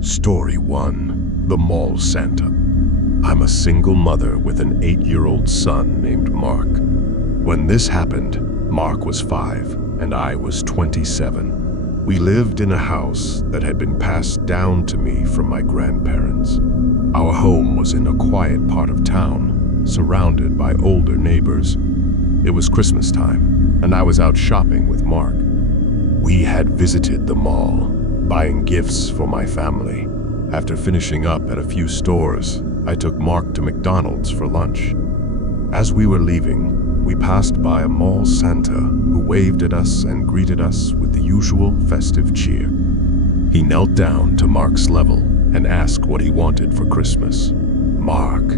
Story 1. The Mall Santa. I'm a single mother with an 8-year-old son named Mark. When this happened, Mark was 5 and I was 27. We lived in a house that had been passed down to me from my grandparents. Our home was in a quiet part of town, surrounded by older neighbors. It was Christmas time, and I was out shopping with Mark. We had visited the mall, buying gifts for my family. After finishing up at a few stores, I took Mark to McDonald's for lunch. As we were leaving, we passed by a mall Santa who waved at us and greeted us with the usual festive cheer. He knelt down to Mark's level and asked what he wanted for Christmas. Mark,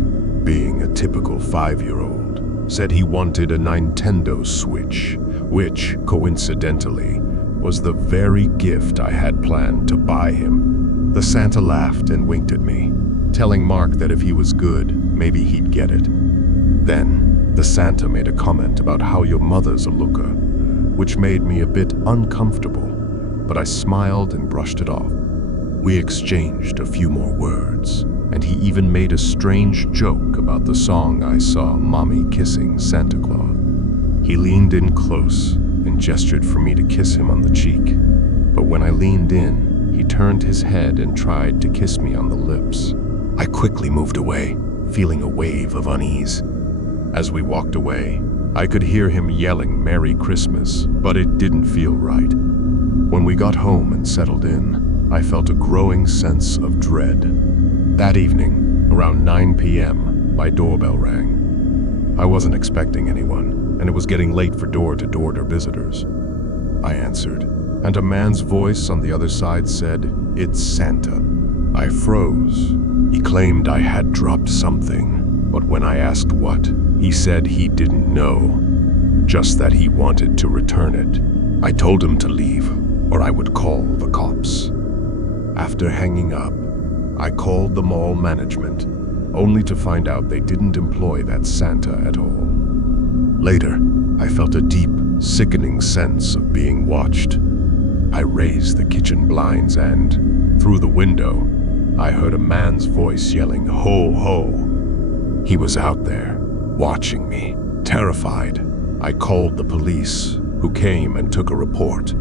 being a typical 5-year-old, said he wanted a Nintendo Switch, which, coincidentally, was the very gift I had planned to buy him. The Santa laughed and winked at me, telling Mark that if he was good, maybe he'd get it. Then, the Santa made a comment about how your mother's a looker, which made me a bit uncomfortable, but I smiled and brushed it off. We exchanged a few more words, and he even made a strange joke about the song I saw Mommy kissing Santa Claus. He leaned in close and gestured for me to kiss him on the cheek, but when I leaned in, he turned his head and tried to kiss me on the lips. I quickly moved away, feeling a wave of unease. As we walked away, I could hear him yelling Merry Christmas, but it didn't feel right. When we got home and settled in, I felt a growing sense of dread. That evening, around 9 p.m., my doorbell rang. I wasn't expecting anyone, and it was getting late for door-to-door visitors. I answered, and a man's voice on the other side said, "It's Santa." I froze. He claimed I had dropped something, but when I asked what, he said he didn't know, just that he wanted to return it. I told him to leave, or I would call the cops. After hanging up, I called the mall management, only to find out they didn't employ that Santa at all. Later, I felt a deep, sickening sense of being watched. I raised the kitchen blinds and, through the window, I heard a man's voice yelling, "Ho, ho!" He was out there, watching me. Terrified, I called the police, who came and took a report.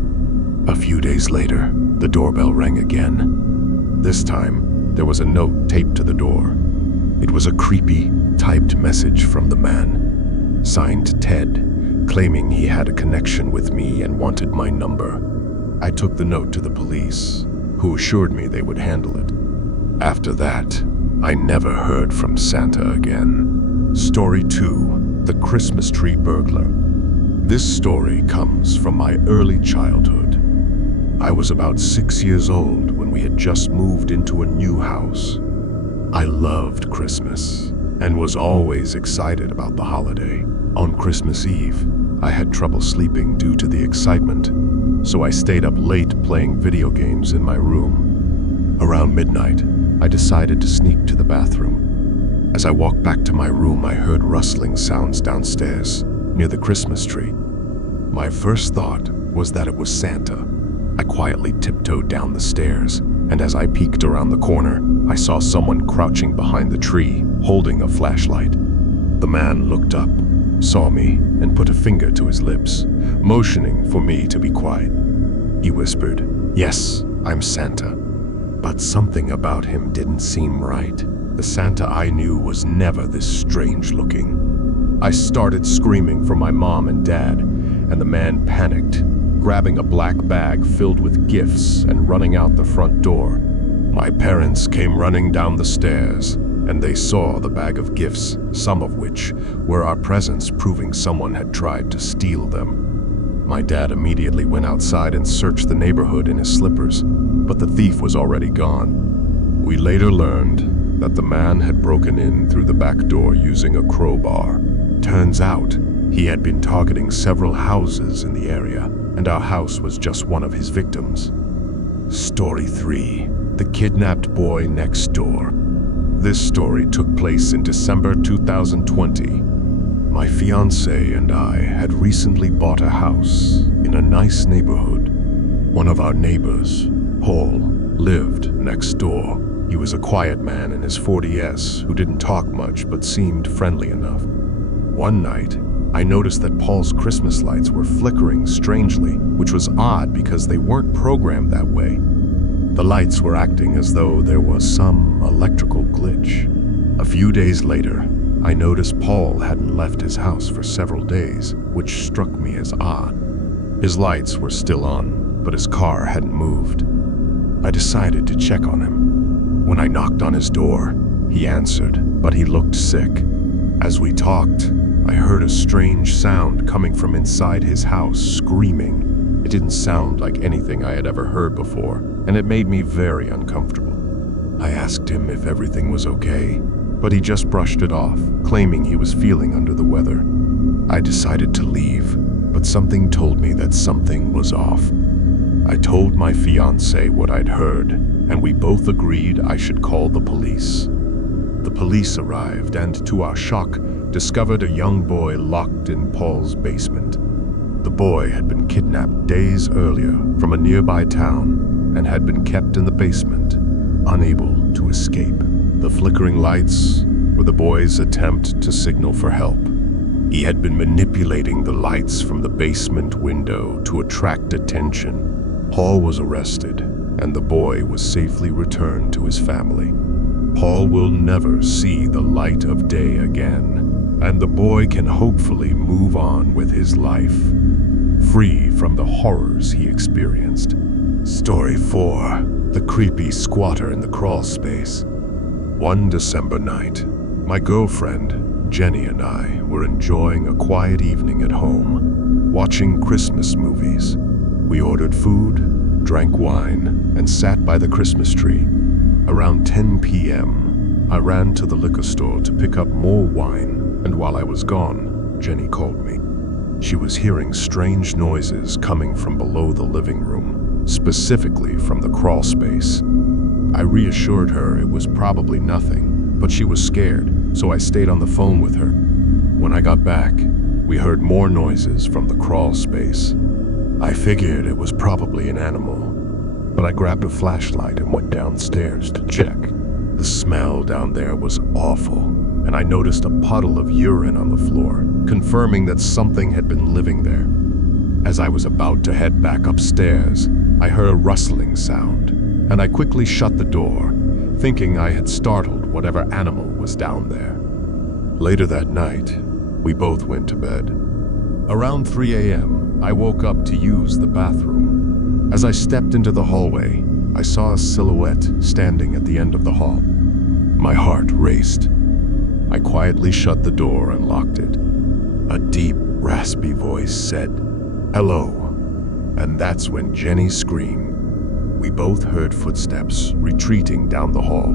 A few days later, the doorbell rang again. This time, there was a note taped to the door. It was a creepy, typed message from the man, signed Ted, claiming he had a connection with me and wanted my number. I took the note to the police, who assured me they would handle it. After that, I never heard from Santa again. Story 2. The Christmas Tree Burglar. This story comes from my early childhood. I was about 6 years old when we had just moved into a new house. I loved Christmas and was always excited about the holiday. On Christmas Eve, I had trouble sleeping due to the excitement, so I stayed up late playing video games in my room. Around midnight, I decided to sneak to the bathroom. As I walked back to my room, I heard rustling sounds downstairs, near the Christmas tree. My first thought was that it was Santa. I quietly tiptoed down the stairs, and as I peeked around the corner, I saw someone crouching behind the tree, holding a flashlight. The man looked up, saw me, and put a finger to his lips, motioning for me to be quiet. He whispered, "Yes, I'm Santa." But something about him didn't seem right. The Santa I knew was never this strange looking. I started screaming for my mom and dad, and the man panicked, grabbing a black bag filled with gifts and running out the front door. My parents came running down the stairs, and they saw the bag of gifts, some of which were our presents, proving someone had tried to steal them. My dad immediately went outside and searched the neighborhood in his slippers, but the thief was already gone. We later learned that the man had broken in through the back door using a crowbar. Turns out, he had been targeting several houses in the area, and our house was just one of his victims. Story 3. The Kidnapped Boy Next Door. This story took place in December 2020. My fiancé and I had recently bought a house in a nice neighborhood. One of our neighbors, Paul, lived next door. He was a quiet man in his 40s who didn't talk much but seemed friendly enough. One night, I noticed that Paul's Christmas lights were flickering strangely, which was odd because they weren't programmed that way. The lights were acting as though there was some electrical glitch. A few days later, I noticed Paul hadn't left his house for several days, which struck me as odd. His lights were still on, but his car hadn't moved. I decided to check on him. When I knocked on his door, he answered, but he looked sick. As we talked, I heard a strange sound coming from inside his house, screaming. It didn't sound like anything I had ever heard before, and it made me very uncomfortable. I asked him if everything was okay, but he just brushed it off, claiming he was feeling under the weather. I decided to leave, but something told me that something was off. I told my fiancée what I'd heard, and we both agreed I should call the police. The police arrived and, to our shock, discovered a young boy locked in Paul's basement. The boy had been kidnapped days earlier from a nearby town and had been kept in the basement, unable to escape. The flickering lights were the boy's attempt to signal for help. He had been manipulating the lights from the basement window to attract attention. Paul was arrested, and the boy was safely returned to his family. Paul will never see the light of day again, and the boy can hopefully move on with his life, free from the horrors he experienced. Story 4. The Creepy Squatter in the Crawl Space. One December night, my girlfriend, Jenny, and I were enjoying a quiet evening at home, watching Christmas movies. We ordered food, drank wine, and sat by the Christmas tree. Around 10 p.m., I ran to the liquor store to pick up more wine, and while I was gone, Jenny called me. She was hearing strange noises coming from below the living room, specifically from the crawl space. I reassured her it was probably nothing, but she was scared, so I stayed on the phone with her. When I got back, we heard more noises from the crawl space. I figured it was probably an animal, but I grabbed a flashlight and went downstairs to check. The smell down there was awful, and I noticed a puddle of urine on the floor, confirming that something had been living there. As I was about to head back upstairs, I heard a rustling sound, and I quickly shut the door, thinking I had startled whatever animal was down there. Later that night, we both went to bed. Around 3 a.m., I woke up to use the bathroom. As I stepped into the hallway, I saw a silhouette standing at the end of the hall. My heart raced. I quietly shut the door and locked it. A deep, raspy voice said, "Hello." And that's when Jenny screamed. We both heard footsteps retreating down the hall,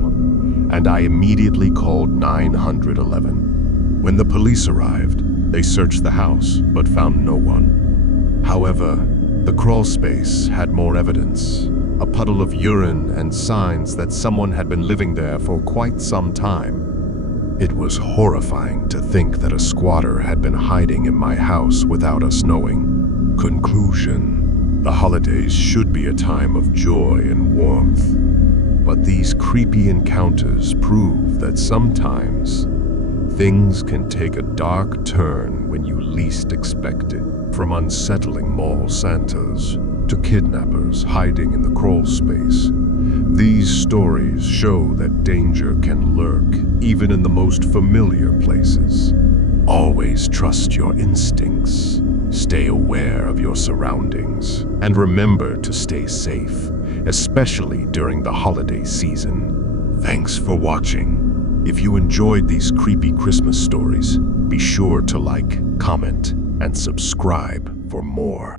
and I immediately called 911. When the police arrived, they searched the house but found no one. However, the crawl space had more evidence, a puddle of urine and signs that someone had been living there for quite some time. It was horrifying to think that a squatter had been hiding in my house without us knowing. Conclusion: the holidays should be a time of joy and warmth, but these creepy encounters prove that sometimes things can take a dark turn when you least expect it. From unsettling mall Santas to kidnappers hiding in the crawl space, these stories show that danger can lurk even in the most familiar places. Always trust your instincts, stay aware of your surroundings, and remember to stay safe, especially during the holiday season. Thanks for watching. If you enjoyed these creepy Christmas stories, be sure to like, comment, and subscribe for more.